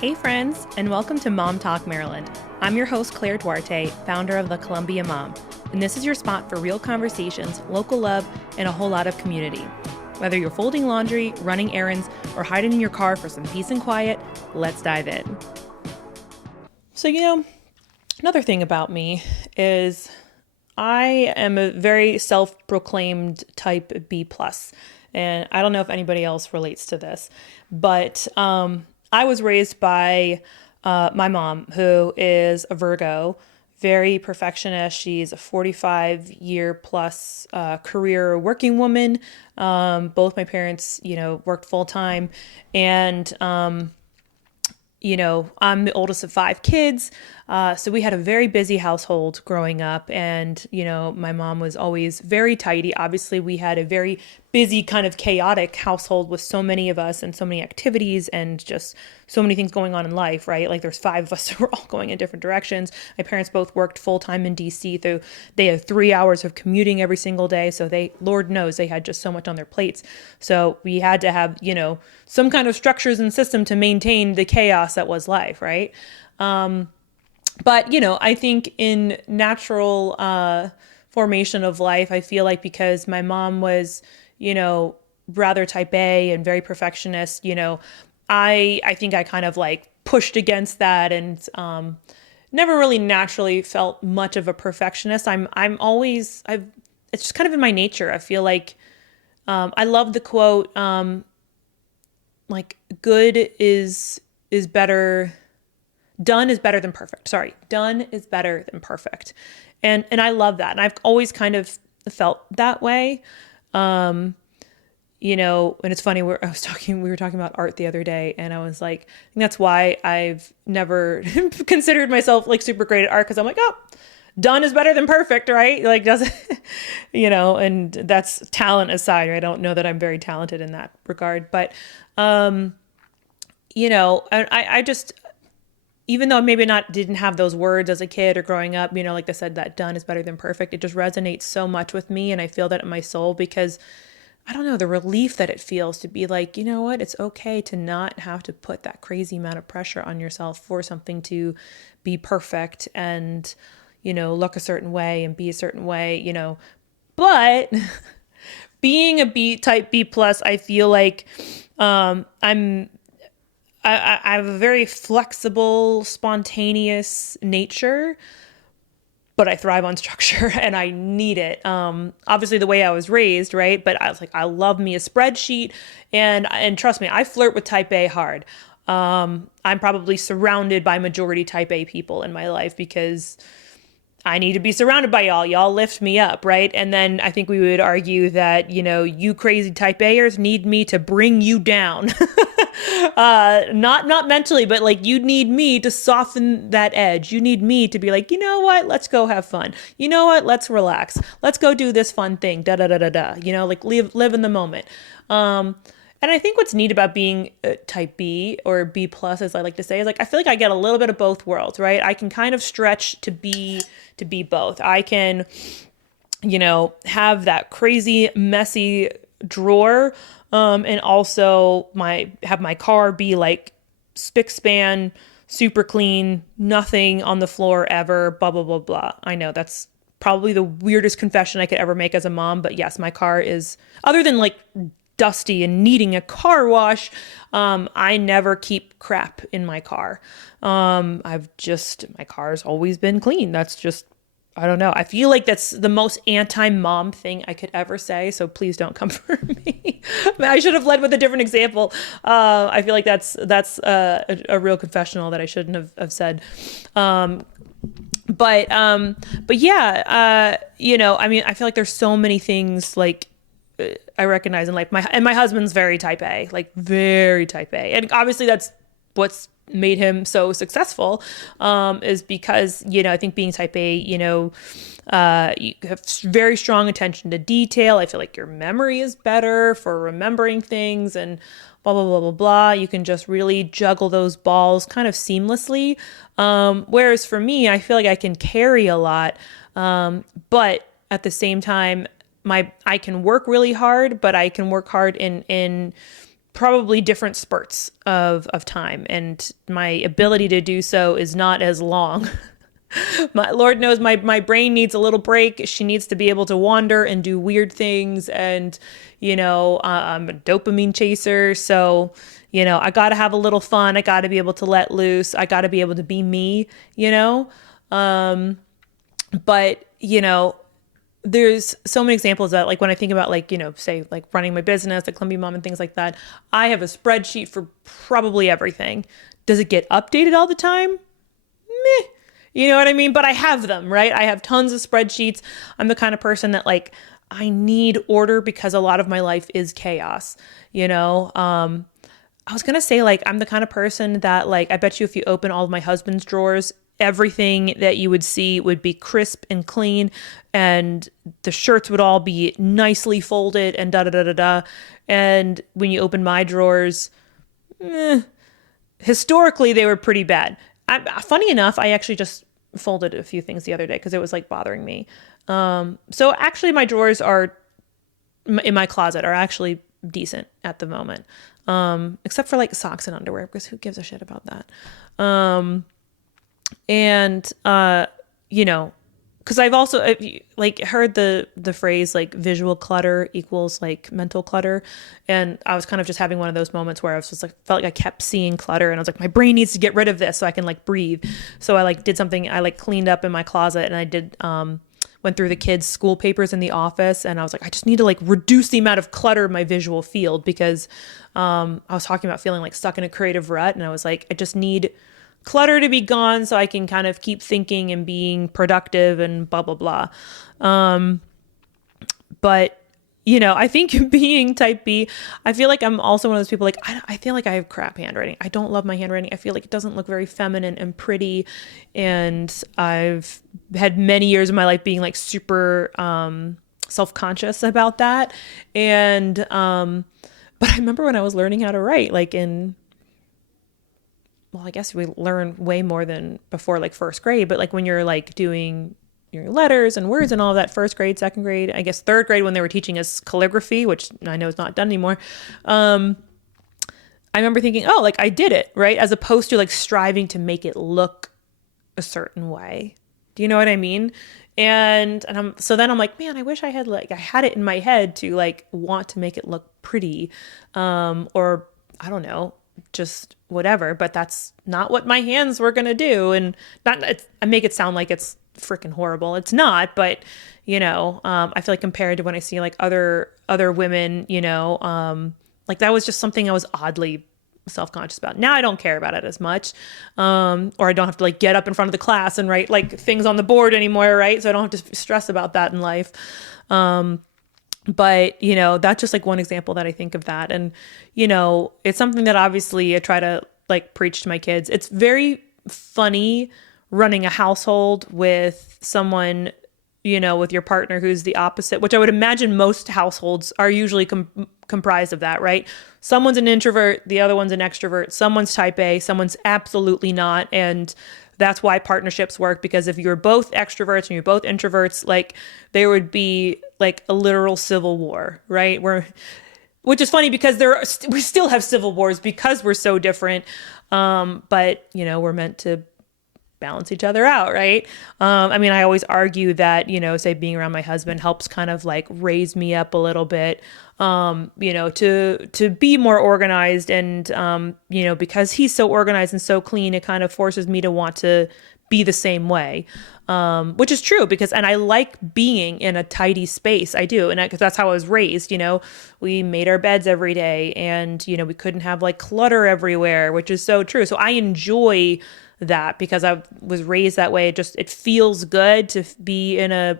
Hey friends, and welcome to Mom Talk Maryland. I'm your host, Claire Duarte, founder of the Columbia Mom, and this is your spot for real conversations, local love, and a whole lot of community. Whether you're folding laundry, running errands, or hiding in your car for some peace and quiet, let's dive in. So, another thing about me is I am a very self-proclaimed type B+. And I don't know if anybody else relates to this, but I was raised by my mom, who is a Virgo, very perfectionist. She's a 45-year plus career working woman. Both my parents, worked full time. And, I'm the oldest of 5 kids. So we had a very busy household growing up. And, my mom was always very tidy. Obviously, we had a very busy, kind of chaotic household with so many of us and so many activities and just so many things going on in life, right? Like there's 5 of us who were all going in different directions. My parents both worked full time in DC, so they had 3 hours of commuting every single day. So Lord knows, they had just so much on their plates. So we had to have, some kind of structures and system to maintain the chaos that was life, right? But, I think in natural formation of life, I feel like because my mom was, rather type A and very perfectionist, I think I kind of like pushed against that and never really naturally felt much of a perfectionist. It's just kind of in my nature. I feel like I love the quote, like good is better. Done is better than perfect. Sorry. Done is better than perfect. And I love that. And I've always kind of felt that way. And it's funny, we were talking about art the other day, and I was like, I think that's why I've never considered myself like super great at art. 'Cause I'm like, oh, done is better than perfect, right? Like, doesn't, and that's talent aside, right? I don't know that I'm very talented in that regard, but, I just, even though maybe didn't have those words as a kid or growing up, like I said, that done is better than perfect. It just resonates so much with me. And I feel that in my soul because I don't know, the relief that it feels to be like, you know what, it's okay to not have to put that crazy amount of pressure on yourself for something to be perfect and, look a certain way and be a certain way, but being a type B+, I feel like, I have a very flexible, spontaneous nature, but I thrive on structure and I need it. Obviously the way I was raised, right? But I was like, I love me a spreadsheet and trust me, I flirt with type A hard. I'm probably surrounded by majority type A people in my life because I need to be surrounded by y'all. Y'all lift me up, right? And then I think we would argue that, you crazy type A'ers need me to bring you down. Not mentally, but like you need me to soften that edge. You need me to be like, you know what? Let's go have fun. You know what? Let's relax. Let's go do this fun thing. Da da da da da. Like live in the moment. And I think what's neat about being type B or B+, as I like to say, is like I feel like I get a little bit of both worlds, right? I can kind of stretch to be both. I can, have that crazy messy drawer, and also have my car be like spick span, super clean, nothing on the floor ever, blah blah blah blah. I know that's probably the weirdest confession I could ever make as a mom, but yes, my car is, other than like dusty and needing a car wash, I never keep crap in my car. My car's always been clean. That's just, I don't know. I feel like that's the most anti-mom thing I could ever say. So please don't come for me. I should have led with a different example. I feel like that's a real confessional that I shouldn't have said. But yeah, I feel like there's so many things like I recognize in life. My husband's very type A, like very type A. And obviously that's what's made him so successful, is because, I think being type A, you have very strong attention to detail. I feel like your memory is better for remembering things and blah, blah, blah, blah, blah. You can just really juggle those balls kind of seamlessly. Whereas for me, I feel like I can carry a lot. But at the same time, I can work really hard, but I can work hard in probably different spurts of time, and my ability to do so is not as long. My Lord knows my brain needs a little break. She needs to be able to wander and do weird things. And, I'm a dopamine chaser. So, I got to have a little fun. I got to be able to let loose. I got to be able to be me, but, there's so many examples that, like, when I think about, like, say, like, running my business, like Clumpy Mom and things like that, I have a spreadsheet for probably everything. Does it get updated all the time? Meh. You know what I mean? But I have them, right? I have tons of spreadsheets. I'm the kind of person that, like, I need order because a lot of my life is chaos, I was going to say, like, I'm the kind of person that, like, I bet you if you open all of my husband's drawers, everything that you would see would be crisp and clean, and the shirts would all be nicely folded and da da da da da. And when you open my drawers, historically, they were pretty bad. Funny enough, I actually just folded a few things the other day because it was, like, bothering me. So actually my drawers are in my closet are actually decent at the moment. Except for, like, socks and underwear, because who gives a shit about that? Because I've also like heard the phrase, like, visual clutter equals, like, mental clutter. And I was kind of just having one of those moments where I was just like, felt like I kept seeing clutter, and I was like, my brain needs to get rid of this so I can, like, breathe. So I, like, did something. I, like, cleaned up in my closet, and I did, went through the kids' school papers in the office, and I was like, I just need to, like, reduce the amount of clutter in my visual field, because I was talking about feeling, like, stuck in a creative rut, and I was like, I just need clutter to be gone so I can kind of keep thinking and being productive and blah, blah, blah. But, I think being type B, I feel like I'm also one of those people, like, I feel like I have crap handwriting. I don't love my handwriting. I feel like it doesn't look very feminine and pretty. And I've had many years of my life being, like, super self-conscious about that. And, but I remember when I was learning how to write, like, I guess we learn way more than before, like, first grade, but, like, when you're, like, doing your letters and words and all of that, first grade, second grade, I guess third grade, when they were teaching us calligraphy, which I know is not done anymore. I remember thinking, oh, like, I did it, right? As opposed to, like, striving to make it look a certain way. Do you know what I mean? And so then I'm like, man, I wish I had, like, I had it in my head to, like, want to make it look pretty, or I don't know, just whatever, but that's not what my hands were going to do. And I make it sound like it's freaking horrible. It's not, but, I feel like compared to when I see, like, other women, like, that was just something I was oddly self-conscious about. Now I don't care about it as much. Or I don't have to, like, get up in front of the class and write, like, things on the board anymore. Right. So I don't have to stress about that in life. But, that's just, like, one example that I think of that. And, it's something that obviously I try to, like, preach to my kids. It's very funny running a household with someone, with your partner who's the opposite, which I would imagine most households are usually comprised of that, right? Someone's an introvert, the other one's an extrovert, someone's type A, someone's absolutely not. And that's why partnerships work, because if you're both extroverts and you're both introverts, like, there would be, like, a literal civil war, right? Which is funny because we still have civil wars because we're so different. But, we're meant to balance each other out, right? I mean, I always argue that, say being around my husband helps kind of, like, raise me up a little bit, to be more organized, and, because he's so organized and so clean, it kind of forces me to want to be the same way, which is true, and I like being in a tidy space. I do. And because that's how I was raised, we made our beds every day, and, we couldn't have, like, clutter everywhere, which is so true. So I enjoy that because I was raised that way. It feels good to be in a,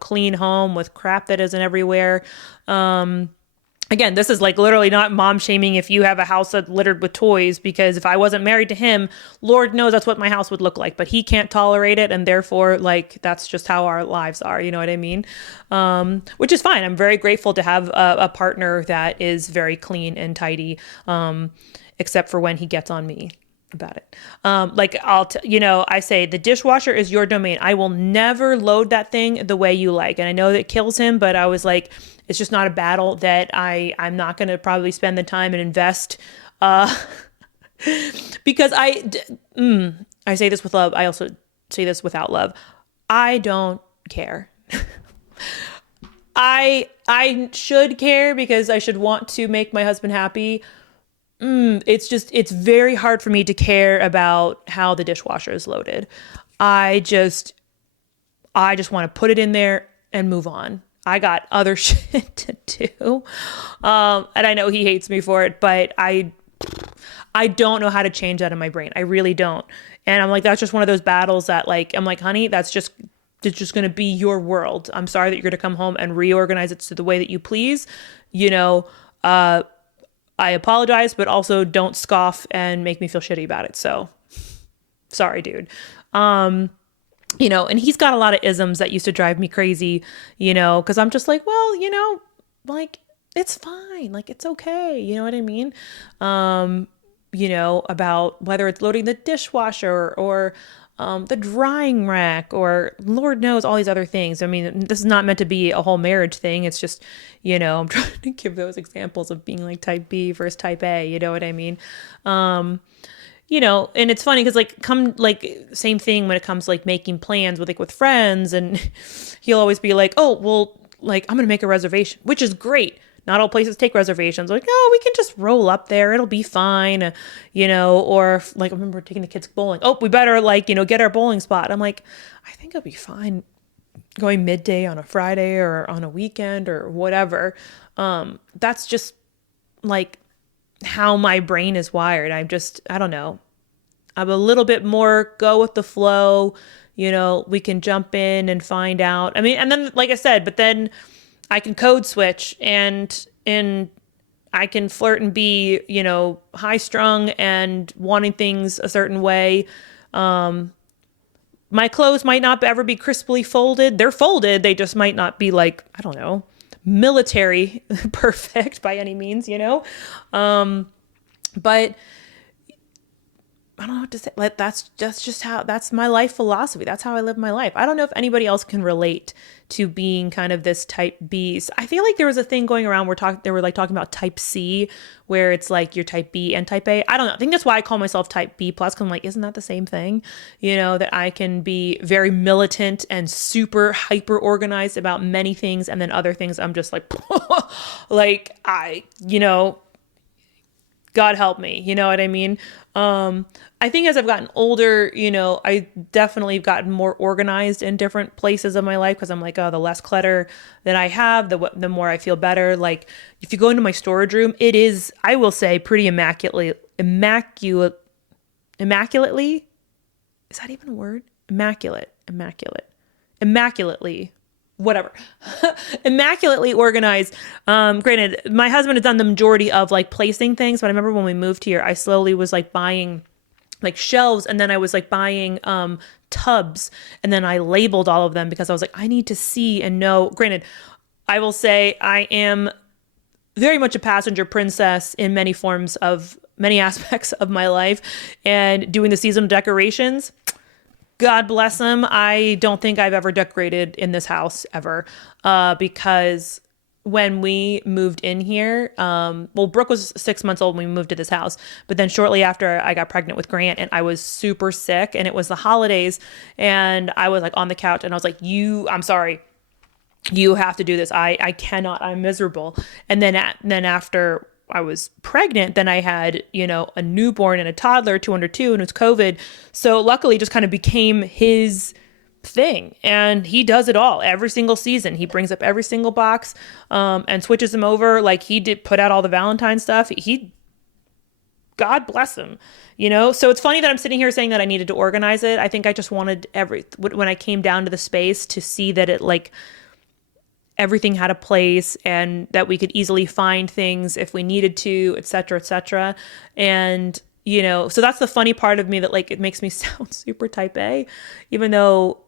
clean home with crap that isn't everywhere. Again, this is, like, literally not mom shaming if you have a house that's littered with toys, because if I wasn't married to him, Lord knows that's what my house would look like, but he can't tolerate it. And therefore, like, that's just how our lives are. You know what I mean? Which is fine. I'm very grateful to have a partner that is very clean and tidy, except for when he gets on me. about it. Like I say the dishwasher is your domain. I will never load that thing the way you like. And I know that kills him, but I was like, it's just not a battle that I'm not going to probably spend the time and invest, uh, because I say this with love. I also say this without love. I don't care. I should care because I should want to make my husband happy. It's very hard for me to care about how the dishwasher is loaded. I just I just want to put it in there and move on. I got other shit to do. And I know he hates me for it, but I don't know how to change that in my brain. I really don't. And I'm like, that's just one of those battles that like, I'm like, honey, it's just going to be your world. I'm sorry that you're going to come home and reorganize it to the way that you please. You know, I apologize, but also don't scoff and make me feel shitty about it. So sorry, dude. And he's got a lot of isms that used to drive me crazy, because I'm just like, well, like it's fine. Like it's okay. You know what I mean? About whether it's loading the dishwasher or the drying rack or Lord knows all these other things. I mean, this is not meant to be a whole marriage thing. It's just, I'm trying to give those examples of being like type B versus type A. You know what I mean? And it's funny because same thing when it comes to like making plans with friends, and he'll always be like, oh, well, like I'm going to make a reservation, which is great. Not all places take reservations. Like, oh, we can just roll up there. It'll be fine. Or like I remember taking the kids bowling. Oh, we better get our bowling spot. I'm like, I think it'll be fine going midday on a Friday or on a weekend or whatever. That's just like how my brain is wired. I don't know. I'm a little bit more go with the flow. We can jump in and find out. I mean, and then, like I said, but then I can code switch and I can flirt and be, high strung and wanting things a certain way. My clothes might not ever be crisply folded. They're folded. They just might not be like, I don't know, military perfect by any means, but I don't know what to say. Like that's just how, that's my life philosophy. That's how I live my life. I don't know if anybody else can relate to being kind of this type B. I feel like there was a thing going around where they were like talking about type C, where it's like you're type B and type A. I don't know. I think that's why I call myself type B plus. Cause I'm like, isn't that the same thing? That I can be very militant and super hyper organized about many things. And then other things I'm just like, like God help me. You know what I mean? I think as I've gotten older, I definitely have gotten more organized in different places of my life because I'm like, oh, the less clutter that I have, the more I feel better. Like if you go into my storage room, it is, I will say, pretty immaculately, is that even a word? Immaculately, whatever, immaculately organized. Granted, my husband has done the majority of like placing things, but I remember when we moved here, I slowly was like buying like shelves, and then I was like buying tubs, and then I labeled all of them because I was like, I need to see and know. Granted, I will say I am very much a passenger princess in many aspects of my life, and doing the seasonal decorations, God bless them. I don't think I've ever decorated in this house ever, because when we moved in here, Brooke was 6 months old when we moved to this house, but then shortly after I got pregnant with Grant and I was super sick and it was the holidays and I was like on the couch and I was like, I'm sorry, you have to do this. I cannot, I'm miserable. And then after I was pregnant, then I had, a newborn and a toddler, 2 under 2, and it was COVID. So luckily it just kind of became his thing, and he does it all every single season. He brings up every single box and switches them over. Like he did put out all the Valentine stuff. God bless him, so it's funny that I'm sitting here saying that I needed to organize it. I think I just wanted when I came down to the space to see that it like everything had a place and that we could easily find things if we needed to, et cetera, et cetera. And so that's the funny part of me, that like it makes me sound super type A, even though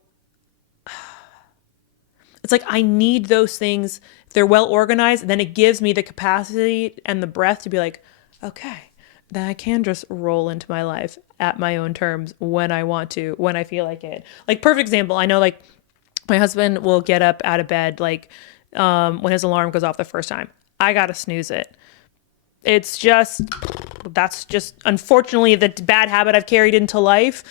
it's like I need those things. If they're well organized, then it gives me the capacity and the breath to be like, okay, that I can just roll into my life at my own terms when I want to, when I feel like it. Like, perfect example, I know, like, my husband will get up out of bed, like, when his alarm goes off the first time. I gotta snooze it. That's just unfortunately the bad habit I've carried into life.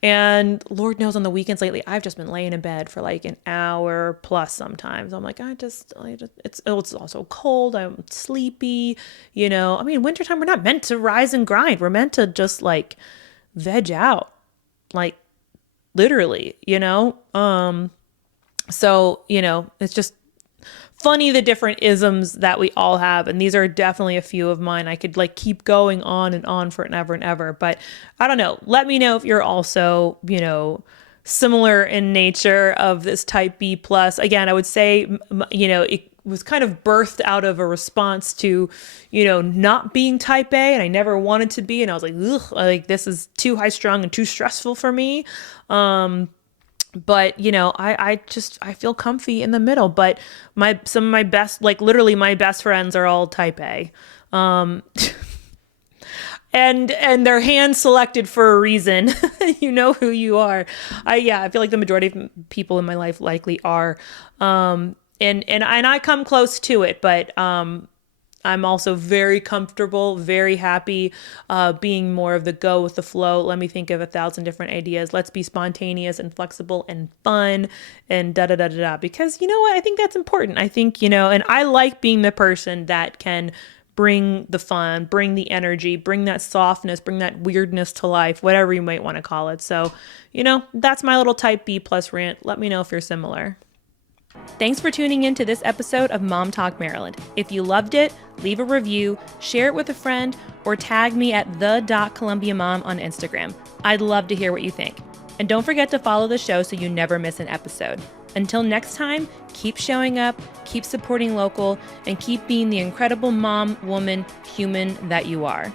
And Lord knows on the weekends lately, I've just been laying in bed for like an hour plus sometimes. I'm like, it's also cold. I'm sleepy, I mean, wintertime, we're not meant to rise and grind. We're meant to just like veg out, like literally, so, it's just funny the different isms that we all have. And these are definitely a few of mine. I could like keep going on and on forever and ever. But I don't know. Let me know if you're also, similar in nature of this type B plus. Again, I would say, it was kind of birthed out of a response to, not being type A, and I never wanted to be. And I was like, ugh, like this is too high strung and too stressful for me. But I feel comfy in the middle. But some of my best, like literally my best friends are all type A. And they're hand selected for a reason. You know who you are. I feel like the majority of people in my life likely are. And I come close to it, but I'm also very comfortable, very happy being more of the go with the flow. Let me think of 1,000 different ideas. Let's be spontaneous and flexible and fun and da-da-da-da-da. Because you know what? I think that's important. I think, and I like being the person that can bring the fun, bring the energy, bring that softness, bring that weirdness to life, whatever you might want to call it. So, that's my little type B plus rant. Let me know if you're similar. Thanks for tuning in to this episode of Mom Talk Maryland. If you loved it, leave a review, share it with a friend, or tag me at the.columbiamom on Instagram. I'd love to hear what you think. And don't forget to follow the show so you never miss an episode. Until next time, keep showing up, keep supporting local, and keep being the incredible mom, woman, human that you are.